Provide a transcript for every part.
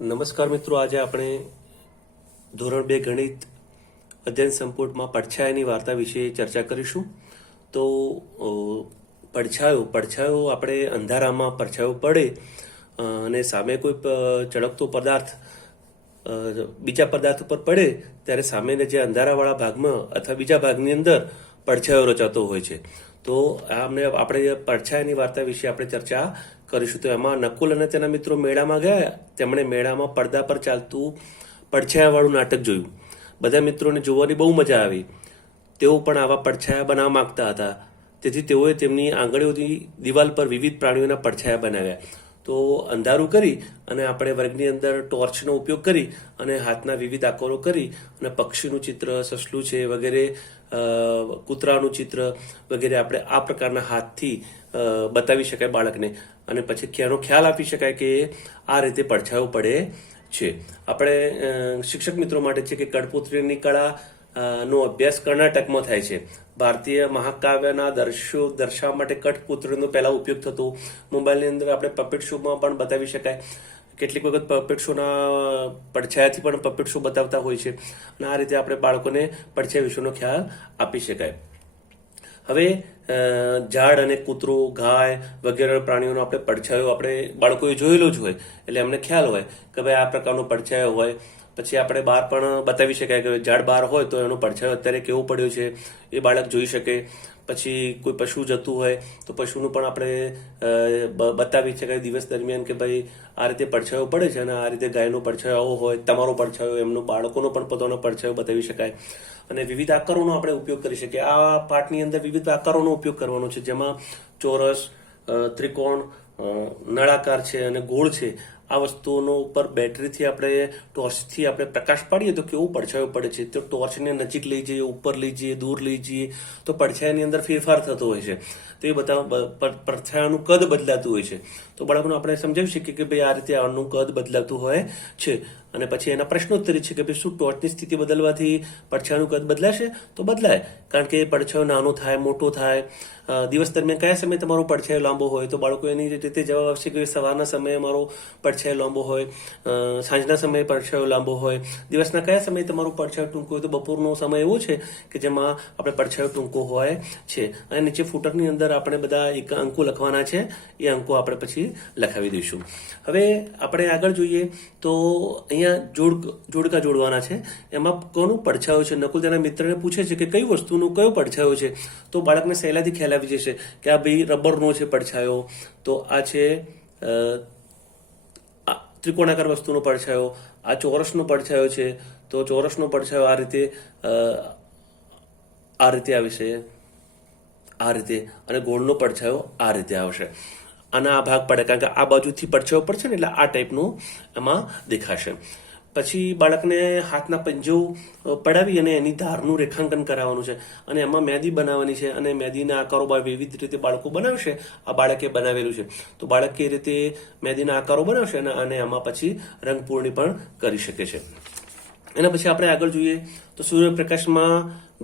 નમસ્કાર મિત્રો, આજે આપણે ધોરણ બે ગણિત અધ્યયન સંપુટમાં પડછાયાની વાર્તા વિશે ચર્ચા કરીશું. તો પડછાયો પડછાયો આપણે અંધારામાં પડછાયો પડે અને સામે કોઈ ચળકતો પદાર્થ બીજા પદાર્થ ઉપર પડે, ત્યારે સામેના જે અંધારાવાળા ભાગમાં અથવા બીજા ભાગની અંદર પડછાયો રચાતો હોય છે. તો આમને આપણે પડછાયાની વાર્તા વિશે આપણે ચર્ચા કરીશું. તો એમાં નકુલ અને તેના મિત્રો મેળામાં ગયા. તેમણે મેળામાં પડદા પર ચાલતું પડછાયાવાળું નાટક જોયું. બધા મિત્રોને જોવાની બહુ મજા આવી. તેઓ પણ આવા પડછાયા બનાવવા માંગતા હતા. તેથી તેઓએ તેમની આંગળીઓની દિવાલ પર વિવિધ પ્રાણીઓના પડછાયા બનાવ્યા. તો અંધારું કરી અને આપણે વર્ગની અંદર ટોર્ચનો ઉપયોગ કરી અને હાથના વિવિધ આકારો કરી અને પક્ષીનું ચિત્ર, સસલું છે વગેરે કૂતરાનું ચિત્ર વગેરે આપણે આ પ્રકારના હાથથી બતાવી શકાય બાળકને. અને પછી એનો ખ્યાલ આપી શકાય કે આ રીતે પડછાયો પડે છે. આપણે શિક્ષક મિત્રો માટે છે કે કડપુત્રીની કળા નો અભ્યાસ કર્ણાટકમાં થાય છે. ભારતીય મહાકાવ્યના દર્શો, દર્શાવવા માટે કઠપુત્રીનો પહેલા ઉપયોગ થતો. મોબાઈલની અંદર આપણે પપેટ શોમાં પણ બતાવી શકાય. કેટલીક વખત પપેટ શોના પડછાયાથી પણ પપેટ શો બતાવતા હોય છે. અને આ રીતે આપણે બાળકોને પડછાયા વિશેનો ખ્યાલ આપી શકાય. હવે ઝાડ અને કૂતરો, ગાય વગેરે પ્રાણીઓનો આપણે પડછાયો આપણે બાળકોએ જોયેલો જ હોય, એટલે એમને ખ્યાલ હોય કે ભાઈ આ પ્રકારનો પડછાયો હોય. પછી આપણે બહાર પણ બતાવી શકાય કે ઝાડ બહાર હોય તો એનો પડછાયો અત્યારે કેવો પડ્યો છે, એ બાળક જોઈ શકે. પછી કોઈ પશુ જતું હોય, તો પશુનું પણ આપણે બતાવી શકાય દિવસ દરમિયાન કે ભાઈ આ રીતે પડછાયો પડે છે અને આ રીતે ગાયનો પડછાયો હોય, તમારો પડછાયો, એમનો બાળકોનો પણ પોતાનો પડછાયો બતાવી શકાય. અને વિવિધ આકારોનો આપણે ઉપયોગ કરી શકીએ. આ પાઠની અંદર વિવિધ આકારોનો ઉપયોગ કરવાનો છે. જેમાં ચોરસ ત્રિકોણ નળાકાર છે અને ગોળ છે. આ વસ્તુઓનો ઉપર બેટરીથી આપણે ટોર્ચથી આપણે પ્રકાશ પાડીએ તો કેવું પડછાયો પડે છે? તો ટોર્ચને નજીક લઈ જઈએ, ઉપર લઈ જઈએ, દૂર લઈ જઈએ, તો પડછાયાની અંદર ફેરફાર થતો હોય છે. તો એ બધા પડછાયાનું કદ બદલાતું હોય છે. તો બાળકોને આપણે સમજાવી શકીએ કે ભાઈ આ રીતે આનું કદ બદલાતું હોય છે. અને પછી એના પ્રશ્નોત્તરી છે કે ભાઈ શું ટોર્ચની સ્થિતિ બદલવાથી પડછાયાનું કદ બદલાશે? તો બદલાય. કારણ કે પડછાયો નાનો થાય, મોટો થાય. દિવસ દરમિયાન કયા સમયે તમારો પડછાયો લાંબો હોય? તો બાળકો એની રીતે જવાબ આપશે કે સવારના સમયે મારો પડછાયો લાંબો હોય સાંજના સમયે પડછાયો લાંબો હોય. દિવસના કયા સમયે તમારો પડછાયો ટૂંકો હોય? તો બપોરનો સમય એવો છે કે જેમાં આપણે પડછાયો ટૂંકો હોય છે. અને નીચે ફૂટરની અંદર આપણે બધા એક અંકો લખવાના છે. એ અંકો આપણે પછી લખાવી દઈશું. હવે આપણે આગળ જોઈએ તો અહીંયા જોડ જોડકા જોડવાના છે. એમાં કોનું પડછાયો છે? નકુલ તેના મિત્રને પૂછે છે કે કઈ વસ્તુનું કયો પડછાયો છે? તો બાળકને સહેલાથી ખ્યાલ આવી જશે કે આ ભાઈ રબરનો છે પડછાયો. તો આ છે ત્રિકોણાકાર વસ્તુનો પડછાયો. આ ચોરસનો પડછાયો છે. તો ચોરસનો પડછાયો આ રીતે આ રીતે આવશે. આ રીતે. અને ગોળનો પડછાયો આ રીતે આવશે. અને આ ભાગ પડે. કારણ કે આ બાજુથી પડછાયો પડશે ને, એટલે આ ટાઈપનું એમાં દેખાશે. પછી બાળકને હાથના પંજો પડાવી અને એની ધારનું રેખાંકન કરાવવાનું છે. અને એમાં મહેંદી બનાવવાની છે અને મહેંદીના આકારો વિવિધ રીતે બાળકો બનાવશે. આ બાળકે બનાવેલું છે. તો બાળક એ રીતે મહેંદીના આકારો બનાવશે અને અને એમાં પછી રંગપૂર્ણી પણ કરી શકે છે. એના પછી આપણે આગળ જોઈએ તો સૂર્યપ્રકાશમાં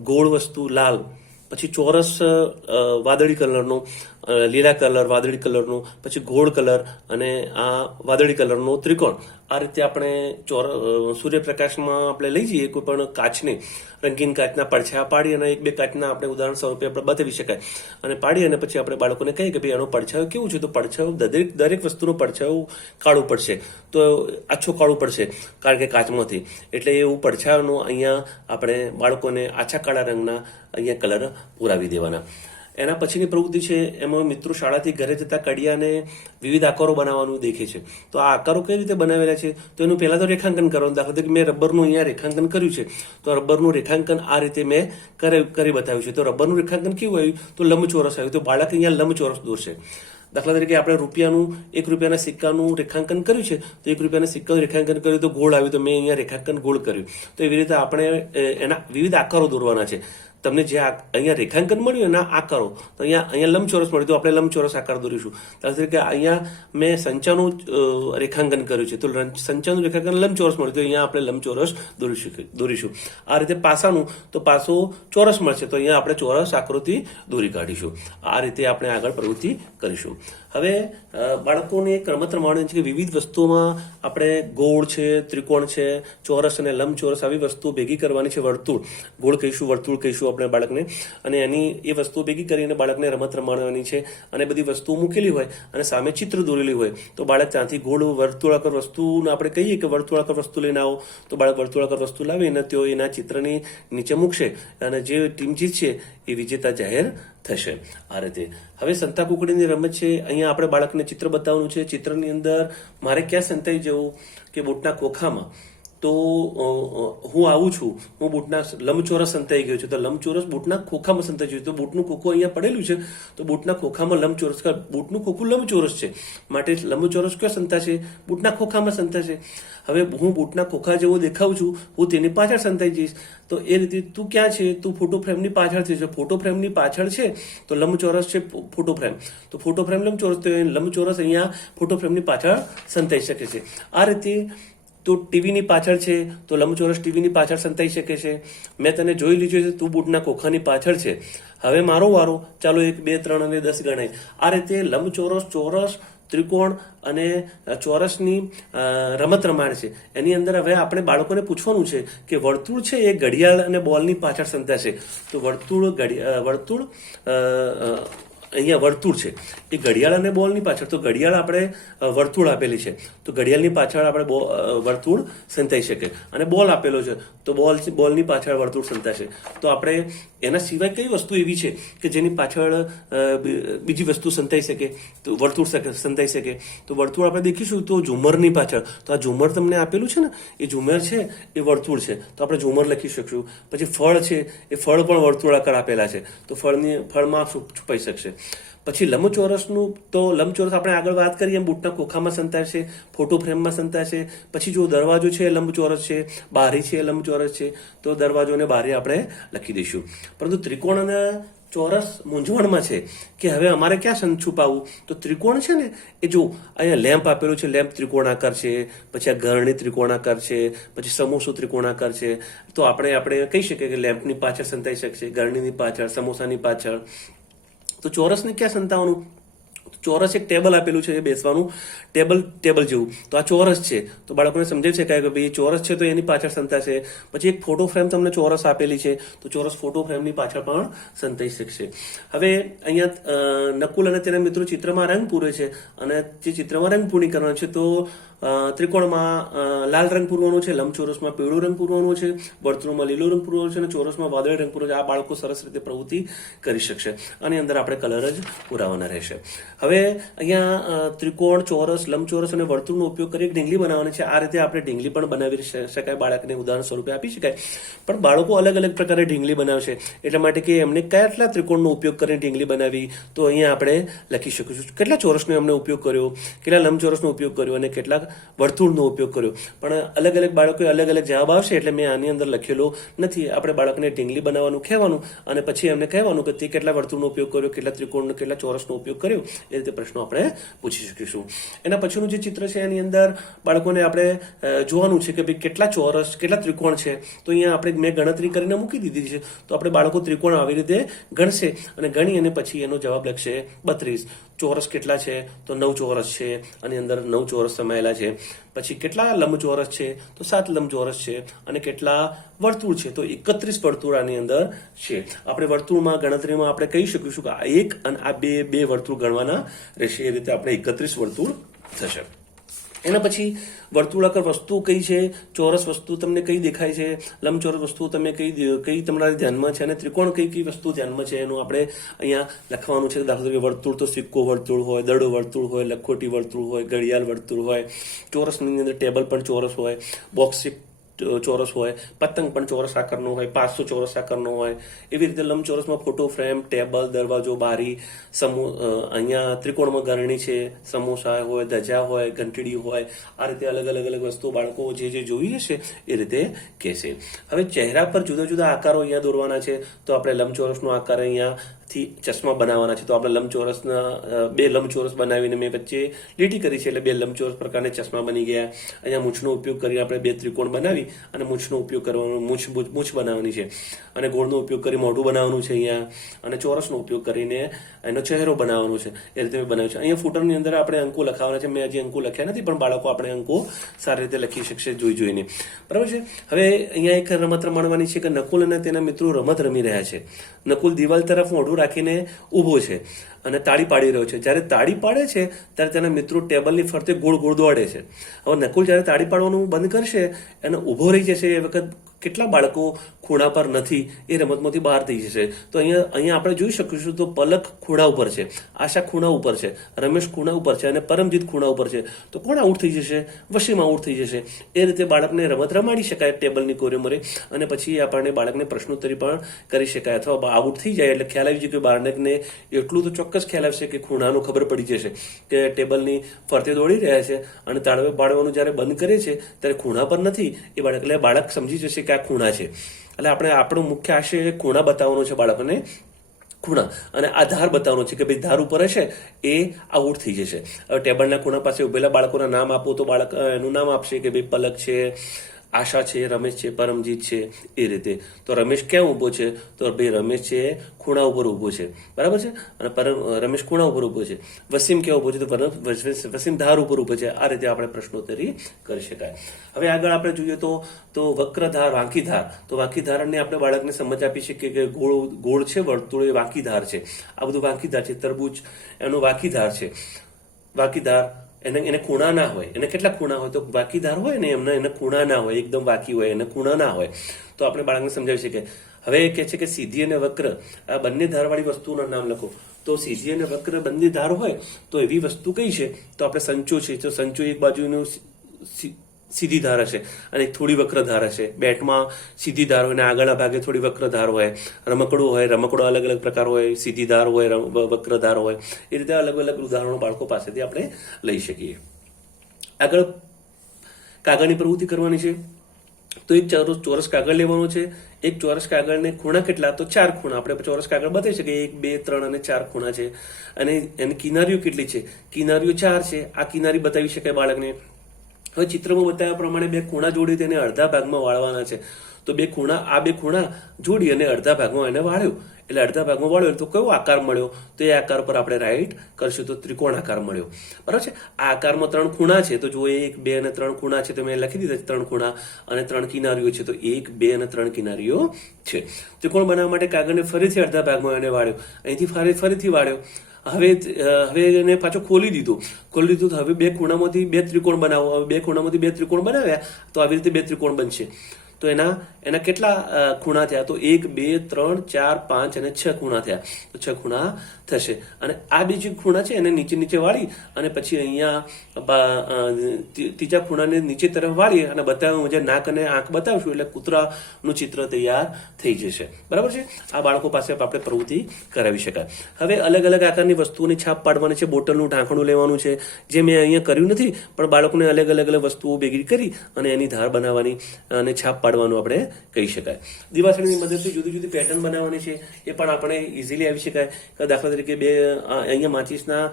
ગોળ વસ્તુ લાલ. પછી ચોરસ વાદળી કલરનો. લીલા કલર, વાદળી કલરનો, પછી ગોળ કલર અને આ વાદળી કલરનો ત્રિકોણ. આ રીતે આપણે ચોર સૂર્યપ્રકાશમાં આપણે લઈ જઈએ કોઈ પણ કાચને. રંગીન કાચના પડછાયા પાડી અને એક બે કાચના આપણે ઉદાહરણ સ્વરૂપે આપણે બતાવી શકાય. અને પાડી અને પછી આપણે બાળકોને કહીએ કે ભાઈ એનો પડછાયો કેવું છે? તો પડછાયો દરેક દરેક વસ્તુનો પડછાયો કાળું પડશે. તો આછો કાળું પડશે, કારણ કે કાચમાંથી. એટલે એવું પડછાયાનો અહીંયા આપણે બાળકોને આછા કાળા રંગના અહીંયા કલર પુરાવી દેવાના. એના પછીની પ્રવૃત્તિ છે, એમાં મિત્રો શાળાથી ઘરે જતા કડિયાને વિવિધ આકારો બનાવવાનું દેખે છે. તો આ આકારો કઈ રીતે બનાવેલા છે? તો એનું પહેલાં તો રેખાંકન કરવાનું. દાખલા તરીકે મેં રબરનું અહીંયા રેખાંકન કર્યું છે. તો રબરનું રેખાંકન આ રીતે મેં કરી બતાવ્યું છે. તો રબરનું રેખાંકન કેવું આવ્યું? તો લંબચોરસ આવ્યું. તો બાળક અહીંયા લંબચોરસ દોરશે દાખલા તરીકે આપણે રૂપિયાનું, એક રૂપિયાના સિક્કાનું રેખાંકન કર્યું છે. તો એક રૂપિયાના સિક્કાનું રેખાંકન કર્યું, તો ગોળ આવ્યું. તો મેં અહીંયા રેખાંકન ગોળ કર્યું. તો એવી રીતે આપણે એના વિવિધ આકારો દોરવાના છે. તમને જે આ- અહીંયા રેખાંકન મળ્યું એના આકારો, તો અહીંયા અહીંયા લંબચોરસ મળ્યું, તો આપણે લંબચોરસ આકાર દોરીશું. દાખલા તરીકે અહીંયા મેં સંચાનું રેખાંકન કર્યું છે. તો સંચાનું રેખાંકન લંબચોરસ મળ્યું, તો અહીંયા આપણે લંબચોરસ દોરીશું દોરીશું. આ રીતે પાસાનું, તો પાસો ચોરસ મળશે તો અહીંયા આપણે ચોરસ આકૃતિ દોરી કાઢીશું. આ રીતે આપણે આગળ પ્રવૃત્તિ કરીશું. હવે બાળકોને એક રમત રમાડવાની છે કે વિવિધ વસ્તુઓમાં આપણે ગોળ છે, ત્રિકોણ છે, ચોરસ અને લંબચોરસ આવી વસ્તુઓ ભેગી કરવાની છે વર્તુળ. ગોળ કહીશું, વર્તુળ કહીશું આપણે બાળકને. અને એની, એ વસ્તુઓ ભેગી કરીને બાળકને રમત રમાડવાની છે. અને બધી વસ્તુઓ મૂકેલી હોય અને સામે ચિત્ર દોરેલી હોય. તો બાળક ત્યાંથી ગોળ, વર્તુળાકાર વસ્તુને આપણે કહીએ કે વર્તુળાકાર વસ્તુ લઈને આવો. તો બાળક વર્તુળાકાર વસ્તુ લાવી અને તેઓ એના ચિત્રની નીચે મૂકશે. અને જે ટીમ જીતશે એ વિજેતા જાહેર થશે. આ રીતે. હવે સંતા કુકડીની રમત છે. અહીંયા આપણે બાળકને ચિત્ર બતાવવાનું છે. ચિત્રની અંદર મારે ક્યાં સંતાઈ જવું કે બોટના ખોખામાં? તો હું આવું છું. હું બૂટના લંબચોરસ સંતાઈ ગયો છું. તો લંબચોરસ બૂટના ખોખામાં સંતાઈ ગયું છે. તો બૂટનું ખોખું અહીંયા પડેલું છે. તો બૂટના ખોખામાં લંબચોરસ બૂટનું ખોખું લંબચોરસ છે. માટે લંબચોરસ ક્યાં સંતાશે બૂટના ખોખામાં સંતાશે હવે હું બૂટના ખોખા જેવો દેખાઉં છું. હું તેની પાછળ સંતાઈ જઈશ. તો એ રીતે તું ક્યાં છે? તું ફોટો ફ્રેમની પાછળ છે. જો ફોટો ફ્રેમની પાછળ છે, તો લંબચોરસ છે ફોટો ફ્રેમ. તો ફોટો ફ્રેમ લંબચોરસ, તો લંબચોરસ અહીંયા ફોટો ફ્રેમની પાછળ સંતાઈ શકે છે. આ રીતે તો ટીવીની પાછળ છે, તો લંબચોરસ ટીવીની પાછળ સંતાઈ શકે છે. મેં તને જોઈ લીધું છે, તું બૂટના ખોખાની પાછળ છે. હવે મારો વારો, ચાલો એક, બે, ત્રણ અને દસ ગણાય. આ રીતે લંબચોરસ, ચોરસ, ત્રિકોણ અને ચોરસની રમત રમાડ છે. એની અંદર હવે આપણે બાળકોને પૂછવાનું છે કે વર્તુળ છે એ ઘડિયાળ અને બોલની પાછળ સંતાશે. તો વર્તુળ ઘડિયાળ વર્તુળ અહીંયા વર્તુળ છે. એ ઘડિયાળ અને બોલની પાછળ, તો ઘડિયાળ આપણે વર્તુળ આપેલી છે. તો ઘડિયાળની પાછળ આપણે વર્તુળ સંતાઈ શકે. અને બોલ આપેલો છે, તો બોલ બોલની પાછળ વર્તુળ સંતાશે. તો આપણે એના સિવાય કઈ વસ્તુ એવી છે કે જેની પાછળ બીજી વસ્તુ સંતાઈ શકે? તો વર્તુળ સંતાઈ શકે. તો વર્તુળ આપણે દેખીશું, તો ઝુમરની પાછળ. તો આ ઝુમર તમને આપેલું છે ને, એ ઝુમર છે, એ વર્તુળ છે. તો આપણે ઝુમર લખી શકશું. પછી ફળ છે, એ ફળ પણ વર્તુળાકાર આપેલા છે. તો ફળની, ફળમાં છુપાઈ શકશે? પછી લંબચોરસનું તો લંબચોરસ આપણે આગળ વાત કરીએ એમ બૂટના ખોખામાં સંતાશે ફોટો ફ્રેમમાં સંતાશે પછી જો દરવાજો છે એ લંબચોરસ છે, બારી છે એ લંબચોરસ છે, તો દરવાજોને બારી આપણે લખી દઈશું. પરંતુ ત્રિકોણ અને ચોરસ મૂંઝવણમાં છે કે હવે અમારે ક્યાં સં છુપાવવું તો ત્રિકોણ છે ને, એ જો અહીંયા લેમ્પ આપેલું છે, લેમ્પ ત્રિકોણાકાર છે, પછી આ ઘરણી ત્રિકોણાકાર છે, પછી સમોસો ત્રિકોણાકાર છે, તો આપણે આપણે કહી શકીએ કે લેમ્પની પાછળ સંતાઈ શકશે, ઘરણીની પાછળ, સમોસાની પાછળ. તો ચોરસને ક્યાં સંતાવવાનું ચોરસ એક ટેબલ આપેલું છે એ બેસવાનું, ટેબલ ટેબલ જેવું. તો આ ચોરસ છે. તો બાળકોને સમજાવી શકાય કે ભાઈ ચોરસ છે તો એની પાછળ સંતા છે. પછી એક ફોટો ફ્રેમ તમને ચોરસ આપેલી છે, તો ચોરસ ફોટો ફ્રેમની પાછળ પણ સંતાઈ શકશે. હવે અહીંયા નકુલ અને તેના મિત્રો ચિત્રમાં રંગ પૂરે છે અને જે ચિત્રમાં રંગ પૂરી કરવાનો છે તો ત્રિકોણમાં લાલ રંગ પૂરવાનો છે, લંબચોરસમાં પીળો રંગ પૂરવાનો છે, વર્તુળમાં લીલો રંગ પૂરવાનો છે અને ચોરસમાં વાદળી રંગ પૂરવાનો છે. આ બાળકો સરસ રીતે પ્રવૃત્તિ કરી શકશે. અને અંદર આપણે કલર જ પુરાવાના રહેશે. હવે અહીંયા ત્રિકોણ, ચોરસ લંબચોરસ અને વર્તુળનો ઉપયોગ કરી ઢીંગલી બનાવવાની છે. આ રીતે આપણે ઢીંગલી પણ બનાવી શકાય. બાળકને ઉદાહરણ સ્વરૂપે આપી શકાય. પણ બાળકો અલગ અલગ પ્રકારે ઢીંગલી બનાવશે. એટલા માટે કે એમને કેટલા ત્રિકોણનો ઉપયોગ કરીને ઢીંગલી બનાવી તો અહીંયા આપણે લખી શકીશું. કેટલા ચોરસનો એમને ઉપયોગ કર્યો, કેટલા લંબચોરસનો ઉપયોગ કર્યો અને કેટલા વર્તુળનો ઉપયોગ કર્યો. પણ અલગ અલગ બાળકોએ અલગ અલગ જવાબ આવશે એટલે મેં આની અંદર લખેલો નથી. આપણે બાળકને ઢીંગલી બનાવવાનું કહેવાનું અને પછી એમને કહેવાનું કે તે કેટલા વર્તુળનો ઉપયોગ કર્યો, કેટલા ત્રિકોણનો, કેટલા ચોરસનો ઉપયોગ કર્યો. એ રીતે પ્રશ્નો આપણે પૂછી શકીશું. એના પછીનું જે ચિત્ર છે એની અંદર બાળકોને આપણે જોવાનું છે કે ભાઈ કેટલા ચોરસ, કેટલા ત્રિકોણ છે. તો અહીંયા આપણે મેં ગણતરી કરીને મૂકી દીધી છે. તો આપણે બાળકો ત્રિકોણ આવી રીતે ગણશે અને ગણી અને પછી એનો જવાબ લખશે બત્રીસ. ચોરસ કેટલા છે? તો નવ ચોરસ છે. અને અંદર નવ ચોરસ સમાયેલા છે. પછી કેટલા લંબચોરસ છે? તો સાત લંબચોરસ છે. અને કેટલા વર્તુળ છે? તો એકત્રીસ વર્તુળ આની અંદર છે. આપણે વર્તુળમાં ગણતરીમાં આપણે કહી શકીશું કે આ એક અને આ બે બે વર્તુળ ગણવાના રહેશે. એ રીતે આપણે એકત્રીસ વર્તુળ થશે. એના પછી વર્તુળાકાર વસ્તુ કઈ છે? ચોરસ વસ્તુ તમને કઈ દેખાય છે? લંબચોરસ વસ્તુ તમે કઈ કઈ તમારા ધ્યાનમાં છે? અને ત્રિકોણ કઈ કઈ વસ્તુ ધ્યાનમાં છે? એનું આપણે અહીંયા લખવાનું છે. દાખલા તરીકે વર્તુળ તો સિક્કો વર્તુળ હોય, દડો વર્તુળ હોય, લખોટી વર્તુળ હોય, ઘડિયાળ વર્તુળ હોય, ચોરસની અંદર ટેબલ પણ ચોરસ હોય, બોક્સ ચોરસ હોય, પતંગ પણ ચોરસ આકારનો હોય પાંચસો ચોરસ આકારનો હોય. એવી રીતે લંબચોરસમાં ફોટો ફ્રેમ, ટેબલ, દરવાજો, બારી સમૂહ અહીંયા ત્રિકોણમાં ગરણી છે, સમોસા હોય, ધજા હોય, ઘંટડી હોય. આ રીતે અલગ અલગ અલગ વસ્તુ બાળકો જે જે જોઈ હશે એ રીતે કહેશે. હવે ચહેરા પર જુદા જુદા આકારો અહીંયા દોરવાના છે. તો આપણે લંબચોરસનો આકાર અહીંયા થી ચશ્મા બનાવવાના છે. તો આપણે લંબચોરસના બે લંબચોરસ બનાવીને મેં વચ્ચે લીટી કરી છે. એટલે બે લંબચોરસ પ્રકારના ચશ્મા બની ગયા. અહીંયા મૂછનો ઉપયોગ કરી આપણે બે ત્રિકોણ બનાવી અને મૂછનો ઉપયોગ કરવાનો, મૂછ મૂછ બનાવવાની છે. અને ગોળનો ઉપયોગ કરી મોઢું બનાવવાનું છે અહીંયા. અને ચોરસનો ઉપયોગ કરીને એનો ચહેરો બનાવવાનો છે. એ રીતે મેં બનાવ્યું છે. અહીંયા ફૂટરની અંદર આપણે અંકો લખાવવાના છે. મેં હજી અંકો લખ્યા નથી, પણ બાળકો આપણે અંકો સારી રીતે લખી શકશે જોઈ જોઈને. બરાબર છે? હવે અહીંયા એક રમત રમાડવાની છે કે નકુલ અને તેના મિત્રો રમત રમી રહ્યા છે. નકુલ દિવાલ તરફ મોઢું રાખીને ઊભો છે અને તાળી પાડી રહ્યો છે. જ્યારે તાળી પાડે છે, ત્યારે તેના મિત્રો ટેબલની ફરતે ગોળ ગોળ દોડે છે. હવે નકુલ જ્યારે તાળી પાડવાનું બંધ કરશે અને ઊભો રહી જશે એ વખત કેટલા બાળકો ખૂણા પર નથી એ રમતમાંથી બહાર થઈ જશે. તો અહીંયા અહીંયા આપણે જોઈ શકીશું તો પલક ખૂણા ઉપર છે, આશા ખૂણા ઉપર છે, રમેશ ખૂણા ઉપર છે અને પરમજીત ખૂણા ઉપર છે. તો કોણ આઉટ થઈ જશે? વસીમ આઉટ થઈ જશે. એ રીતે બાળકને રમત રમાડી શકાય ટેબલની કોરિયમરે અને પછી આપણને બાળકને પ્રશ્નોત્તરી પણ કરી શકાય અથવા આઉટ થઈ જાય એટલે ખ્યાલ આવી જાય કે બાળકને એટલું તો ચોક્કસ ખ્યાલ આવશે કે ખૂણાનું ખબર પડી જશે કે ટેબલની ફરતે દોડી રહ્યા છે અને તાળવે પાડવાનું જ્યારે બંધ કરે છે, ત્યારે ખૂણા પર નથી. એ બાળક એટલે બાળક સમજી જશે કે આ ખૂણા છે. એટલે આપણે આપણું મુખ્ય આશય ખૂણા બતાવવાનો છે બાળકોને. ખૂણા. અને આ ધાર બતાવવાનો છે કે ભાઈ ધાર ઉપર હશે, એ આઉટ થઈ જશે. ટેબલના ખૂણા પાસે ઉભેલા બાળકોના નામ આપો તો બાળક એનું નામ આપશે કે ભાઈ પલક છે આશા છે, રમેશ છે, પરમજીત છે, એ રીતે. તો રમેશ ક્યાં ઊભો છે? તો ભાઈ રમેશ છે, ખૂણા ઉપર ઊભો છે. બરાબર છે? અને પરમ, રમેશ ખૂણા ઉપર ઊભો છે. વસીમ ક્યાં ઊભો છે? તો વસીમ ધાર ઉપર ઊભો છે. આ રીતે આપણે પ્રશ્નોત્તરી કરી શકાય. હવે આગળ આપણે જોઈએ તો તો વક્રધાર, વાંકીધાર. તો વાંકીધારણને આપણે બાળકને સમજ આપી શકીએ કે ગોળ ગોળ છે, વર્તુળ એ વાંકીધાર છે. આ બધું વાંકીધાર છે. તરબૂચ એનો વાંકીધાર છે. વાકીદાર એને એને ખૂણા ના હોય. એને કેટલા ખૂણા હોય? તો વાકીદાર હોય ને એમને એને ખૂણા ના હોય, એકદમ વાકી હોય, એને ખૂણા ના હોય. તો આપણે બાળકને સમજાવી શકીએ. હવે એ કહે છે કે સીધી અને વક્ર, આ બંને ધારવાળી વસ્તુઓના નામ લખો. તો સીધી અને વક્ર બંને ધાર હોય, તો એવી વસ્તુ કઈ છે? તો આપણે સંચો છે. તો સંચો એક બાજુનું સીધી ધાર હશે અને થોડી વક્ર ધાર હશે. બેટમાં સીધી ધાર હોય અને આગળના ભાગે થોડી વક્ર ધાર હોય. રમકડું હોય, રમકડો અલગ અલગ પ્રકાર હોય, સીધી ધાર હોય વક્ર ધાર હોય. એ રીતે અલગ અલગ ઉદાહરણો બાળકો પાસેથી આપણે લઈ શકીએ. આગળ કાગળની પ્રવૃત્તિ કરવાની છે. તો એક ચોરસ ચોરસ કાગળ લેવાનો છે. એક ચોરસ કાગળને ખૂણા કેટલા? તો ચાર ખૂણા. આપણે ચોરસ કાગળ બતાવી શકીએ. એક, બે, ત્રણ અને ચાર ખૂણા છે. અને એની કિનારીઓ કેટલી છે? કિનારીઓ ચાર છે. આ કિનારી બતાવી શકાય બાળકને. હવે ચિત્રમાં બતાવ્યા પ્રમાણે બે ખૂણા જોડી તેને અડધા ભાગમાં વાળવાના છે. તો બે ખૂણા, આ બે ખૂણા જોડી અને અડધા ભાગમાં એને વાળ્યો. એટલે અડધા ભાગમાં વાળ્યો તો કયો આકાર મળ્યો? તો એ આકાર પર આપણે રાઈટ કરશું તો ત્રિકોણ આકાર મળ્યો. બરાબર છે? આ આકારમાં ત્રણ ખૂણા છે. તો જો એક, બે અને ત્રણ ખૂણા છે. તો મેં લખી દીધા છે ત્રણ ખૂણા અને ત્રણ કિનારીઓ છે. તો એક, બે અને ત્રણ કિનારીઓ છે. ત્રિકોણ બનાવવા માટે કાગળને ફરીથી અડધા ભાગમાં એને વાળ્યો. અહીંથી ફરી, ફરીથી વાળ્યો. હવે હવે એને પાછો ખોલી દીધું. ખોલી દીધું તો હવે બે ખૂણામાંથી બે ત્રિકોણ બનાવો. હવે બે ખૂણામાંથી બે ત્રિકોણ બનાવ્યા, તો આવી રીતે બે ત્રિકોણ બનશે. તો એના એના કેટલા ખૂણા થયા? તો એક, બે, ત્રણ, ચાર, પાંચ અને છ ખૂણા થયા. તો છ ખૂણા થશે. અને આ બીજી ખૂણા છે, એને નીચે નીચે વાળી અને પછી અહીંયા ત્રીજા ખૂણાને નીચે તરફ વાળી અને બતાવ્યું જે નાક અને આંખ બતાવશું એટલે કૂતરાનું ચિત્ર તૈયાર થઈ જશે. બરાબર છે? આ બાળકો પાસે આપણે પ્રવૃત્તિ કરાવી શકાય. હવે અલગ અલગ આકારની વસ્તુઓની છાપ પાડવાની છે, બોટલનું ઢાંકણું લેવાનું છે, જે મેં અહીંયા કર્યું નથી, પણ બાળકોને અલગ અલગ અલગ વસ્તુઓ ભેગી કરી અને એની ધાર બનાવવાની અને છાપ પાડવાનું આપણે કહી શકાય. દિવાસળીની મદદથી જુદી જુદી પેટર્ન બનાવવાની છે, એ પણ આપણે ઇઝીલી આવી શકાય. દાખલા તરીકે બે અહીંયા માચીસના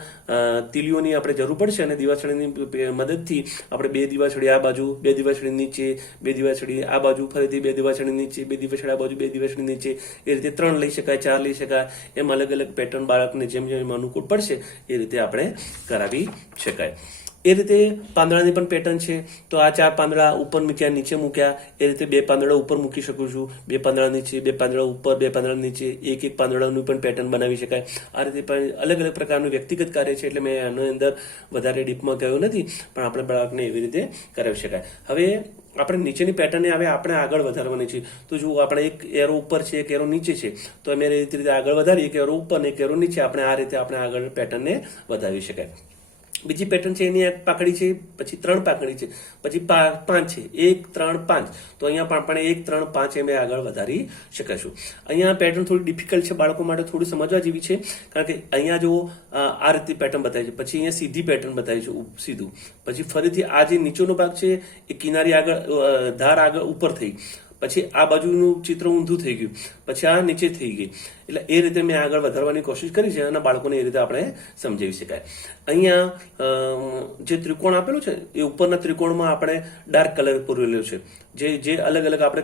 તીલીઓની આપણે જરૂર પડશે અને દિવાસળીની મદદથી આપણે બે દિવાસળી આ બાજુ, બે દિવાસળી નીચે, બે દિવાસળી આ બાજુ, ફરીથી બે દિવાસળી નીચે, બે દિવાસળી આ બાજુ, બે દિવાસળી નીચે, એ રીતે ત્રણ લઈ શકાય, ચાર લઈ શકાય, એમ અલગ અલગ પેટર્ન બાળકને જેમ જેમ અનુકૂળ પડશે, એ રીતે આપણે કરાવી શકાય. એ રીતે પાંદડાની પણ પેટર્ન છે. તો આ ચાર પાંદડા ઉપર મૂક્યા, નીચે મૂક્યા, એ રીતે બે પાંદડા ઉપર મૂકી શકું છું. બે પાંદડા નીચે, બે પાંદડા ઉપર, બે પાંદડા નીચે, એક એક પાંદડાનું પણ પેટર્ન બનાવી શકાય. આ રીતે પણ અલગ અલગ પ્રકારનું વ્યક્તિગત કાર્ય છે એટલે મેં આની અંદર વધારે ડીપમાં ગયો નથી, પણ આપણે બાળકને એવી રીતે કરાવી શકાય. હવે આપણે નીચેની પેટર્નને હવે આપણે આગળ વધારવાની છે. તો જો આપણે એક એરો ઉપર છે, એક એરો નીચે છે. તો અમે એ રીતે આગળ વધારીએ, એક એરો ઉપર ને એક એરો નીચે. આપણે આ રીતે આપણે આગળ પેટર્નને વધાવી શકાય. બીજી પેટર્ન છે એની પાકડી છે, પછી ત્રણ પાકડી છે, પછી પાંચ છે, એક, ત્રણ, પાંચ. તો અહીંયા પણ આપણે એક, ત્રણ, પાંચ એમ આગળ વધારી શકીશું. અહીંયા પેટર્ન થોડી ડિફિકલ્ટ છે બાળકો માટે, થોડી સમજવા જેવી છે, કારણ કે અહીંયા જો આ રીતે પેટર્ન બતાવી છે. પછી અહીંયા સીધી પેટર્ન બતાવી છે સીધું. પછી ફરીથી આ જે નીચેનો ભાગ છે, એ કિનારી આગળ ધાર આગળ ઉપર થઈ. પછી આ બાજુનું ચિત્ર ઊંધું થઈ ગયું. પછી આ નીચે થઈ ગઈ. એટલે એ રીતે મેં આગળ વધારવાની કોશિશ કરી છે અને બાળકોને એ રીતે આપણે સમજાવી શકાય. અહીંયા જે ત્રિકોણ આપેલું છે, એ ઉપરના ત્રિકોણમાં આપણે ડાર્ક કલર પૂરેલો છે. જે જે અલગ અલગ આપણે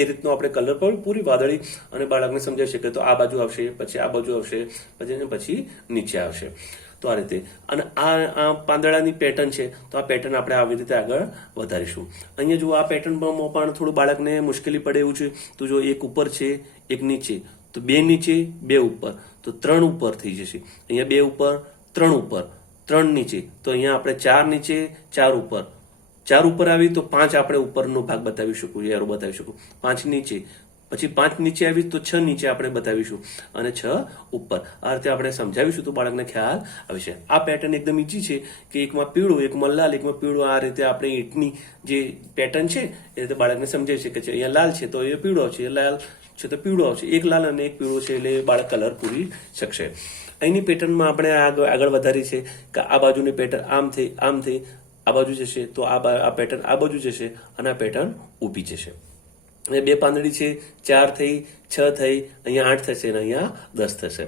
એ રીતનો આપણે કલર પણ પૂરી વાદળી અને બાળકને સમજાવી શકીએ. તો આ બાજુ આવશે, પછી આ બાજુ આવશે, પછી પછી નીચે આવશે. તો આ રીતે. અને આ આ પાંદડાની પેટર્ન છે, તો આ પેટર્ન આપણે આવી રીતે આગળ વધારીશું. અહીંયા જો આ પેટર્નમાં પણ થોડું બાળકને મુશ્કેલી પડે એવું છે. તો જો એક ઉપર છે, એક નીચે, તો બે નીચે, બે ઉપર. તો ત્રણ ઉપર થઈ જશે. અહીંયા બે ઉપર, ત્રણ ઉપર, ત્રણ નીચે. તો અહીંયા આપણે ચાર નીચે, ચાર ઉપર. ચાર ઉપર આવી તો પાંચ આપણે ઉપરનો ભાગ બતાવી શકું એરો બતાવી શકું. પાંચ નીચે પછી પાંચ નીચે આવી તો છ નીચે આપણે બતાવીશું અને છ ઉપર. આ રીતે આપણે સમજાવીશું તો બાળકને ખ્યાલ આવશે. આ પેટર્ન એકદમ ઈજી છે કે એકમાં પીળું, એકમાં લાલ, એકમાં પીળું આ રીતે આપણે ઈંટની જે પેટર્ન છે, એ રીતે બાળકને સમજાવી શકે છે અહીંયા લાલ છે તો એ પીળો આવશે લાલ છે તો પીળો આવશે. એક લાલ અને એક પીળો છે એટલે બાળક કલર પૂરી શકશે. અહીંની પેટર્નમાં આપણે આગળ આગળ વધારી છે કે આ બાજુની પેટર્ન આમ થઈ આમ થઈ, આ બાજુ જશે તો આ આ પેટર્ન આ બાજુ જશે અને આ પેટર્ન ઊભી જશે. અને બે પાંદડી છે, ચાર થઈ, છ થઈ, અહીંયા આઠ થશે અને અહીંયા દસ થશે.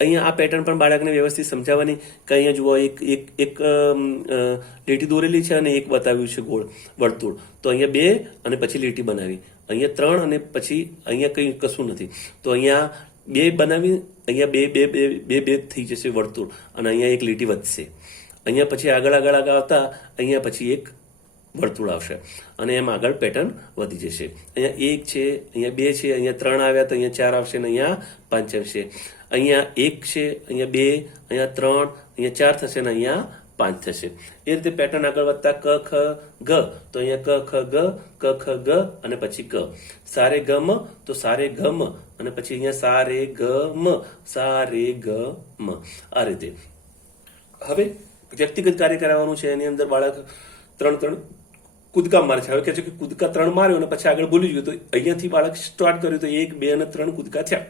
અહીંયા આ પેટર્ન પણ બાળકને વ્યવસ્થિત સમજાવવાની કે અહીંયા જુઓ, એક એક એક લીટી દોરેલી છે અને એક બતાવ્યું છે ગોળ, વર્તુળ. તો અહીંયા બે અને પછી લીટી બનાવી. અહીંયા ત્રણ અને પછી અહીંયા કંઈ કશું નથી. તો અહીંયા બે બનાવી, અહીંયા બે બે બે બે બે થઈ જશે વર્તુળ અને અહીંયા એક લીટી વધશે. અહીંયા પછી આગળ આગળ આગળ આવતા, અહીંયા પછી એક વર્તુળ આવશે. અને એમ આગળ પેટર્ન વધી જશે. અહીંયા એક છે, અહીંયા બે છે, અહીંયા ત્રણ આવ્યા તો અહીંયા ચાર આવશે અને અહીંયા પાંચ આવશે. અહીંયા એક છે, અહીંયા બે, અહીંયા ત્રણ, અહીંયા ચાર થશે ને અહીંયા પાંચ થશે. એ રીતે પેટર્ન આગળ વધતા ક, ખ, ગ. તો અહીંયા ક, ખ, ગ, ક, ખ, ગ અને પછી ક સારે ગ મ તો સારે ગ મ અને પછી અહીંયા સારે ગ મ સારે ગ મ આ રીતે. હવે વ્યક્તિગત કાર્ય કરાવવાનું છે. એની અંદર બાળક ત્રણ ત્રણ કૂદકા મારે છે. હવે કે છે કે કૂદકા ત્રણ માર્યો અને પછી આગળ બોલી ગયું. તો અહીંયાથી બાળક સ્ટાર્ટ કર્યું તો એક, બે અને ત્રણ કૂદકા થયા.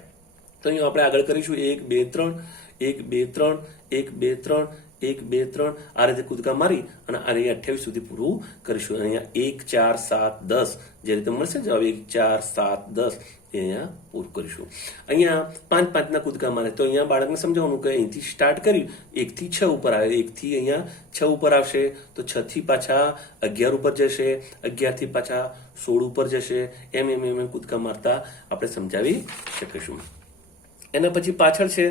તો અહીંયા આપણે આગળ કરીશું. એક, બે, ત્રણ, એક, બે, ત્રણ, એક, બે, ત્રણ, એક, બે, ત્રણ. આ રીતે કૂદકા મારી અને આ રીતે અઠ્યાવીસ સુધી પૂરું કરીશું. અહીંયા એક, ચાર, સાત, દસ. જે રીતે મળશે જવાબ? એક, ચાર, સાત, દસ. અહીંયા પૂરું કરીશું. અહીંયા પાંચ પાંચના કૂદકા મારે તો અહીંયા બાળકને સમજાવવાનું કે અહીંથી સ્ટાર્ટ કર્યું એકથી છ ઉપર આવે. એકથી અહીંયા છ ઉપર આવશે, તો છ થી પાછા અગિયાર ઉપર જશે, અગિયારથી પાછા સોળ ઉપર જશે. એમ એમ એમ કૂદકા મારતા આપણે સમજાવી શકીશું. એના પછી પાછળ છે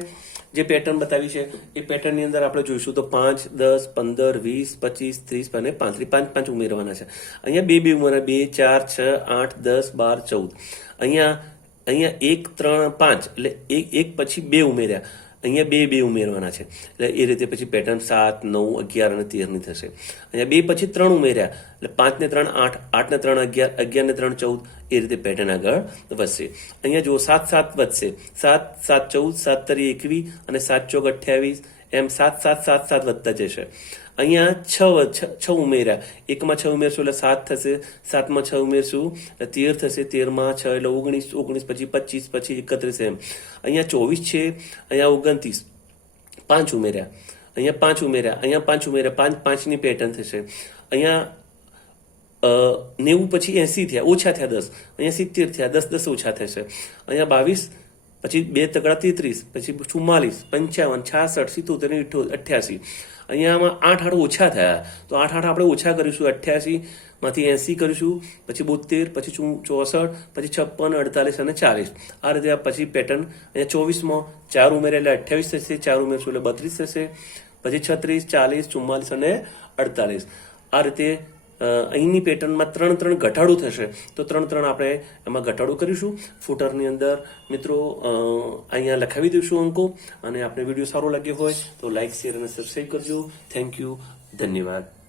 જે પેટર્ન બતાવી છે, એ પેટર્નની અંદર આપણે જોઈશું તો પાંચ, દસ, પંદર, વીસ, પચીસ, ત્રીસ અને પાંત્રીસ, પાંચ પાંચ ઉમેરવાના છે. અહીંયા બે બે ઉમેરવા બે, ચાર, છ, આઠ, દસ, બાર, ચૌદ. અહીંયા અહીંયા એક, ત્રણ, પાંચ, એટલે એક પછી બે ઉમેર્યા. અહીંયા બે બે ઉમેરવાના છે. એટલે એ રીતે પછી પેટર્ન સાત, નવ, અગિયાર અને તેરની થશે. અહીંયા બે પછી ત્રણ ઉમેર્યા. એટલે પાંચને ત્રણ, આઠ આઠને ત્રણ, અગિયાર અગિયારને ત્રણ, ચૌદ, એ રીતે પેટર્ન આગળ વધશે. અહીંયા જુઓ સાત સાત વધશે. સાત સાત, ચૌદ, સાત તરી એકવીસ અને સાત ચોક અઠ્યાવીસ. એમ સાત સાત સાત સાત વધતા જશે. અહીંયા છ છ ઉમેર્યા. એકમાં છ ઉમેરશું એટલે સાત થશે. સાતમાં છ ઉમેરશું તેર થશે. તેરમાં છ એટલે ઓગણીસ ઓગણીસ પછી પચીસ, પછી એકત્રીસ એમ. અહીંયા ચોવીસ છે. અહીંયા ઓગણત્રીસ. પાંચ ઉમેર્યા. અહીંયા પાંચ ઉમેર્યા. અહીંયા પાંચ ઉમેર્યા. પાંચ, પાંચની પેટર્ન થશે. અહીંયા નેવું પછી એસી થયા. ઓછા થયા દસ. અહીંયા સિત્તેર થયા. દસ દસ ઓછા થશે. અહીંયા બાવીસ પછી બે તકડા તેત્રીસ, પછી ચુમ્માલીસ, પંચાવન, છાસઠ, સિત્તોતેર ઇઠ્ઠો, અઠ્યાસી. અહીંયા આમાં આઠ આઠ ઓછા થયા. તો આઠ આઠ આપણે ઓછા કરીશું. અઠ્યાસી માંથી એસી કરીશું. પછી બોતેર પછી ચોસઠ, પછી છપ્પન, અડતાલીસ અને ચાલીસ. આ રીતે પછી પેટર્ન અહીંયા ચોવીસમાં ચાર ઉમેરે એટલે અઠ્યાવીસ થશે, ચાર ઉમેરશું એટલે બત્રીસ થશે. પછી છત્રીસ, ચાલીસ, ચુમ્માલીસ અને અડતાલીસ. આ રીતે અહીંની પેટર્નમાં ત્રણ ત્રણ ઘટાડો થશે. તો ત્રણ ત્રણ આપણે એમાં ઘટાડો કરીશું. ફૂટરની અંદર મિત્રો અહીંયા લખાવી દઈશું અંકો અને આપણે વીડિયો સારો લાગ્યો હોય તો લાઈક, શેર અને સબસ્ક્રાઈબ કરજો. થેન્ક યુ ધન્યવાદ.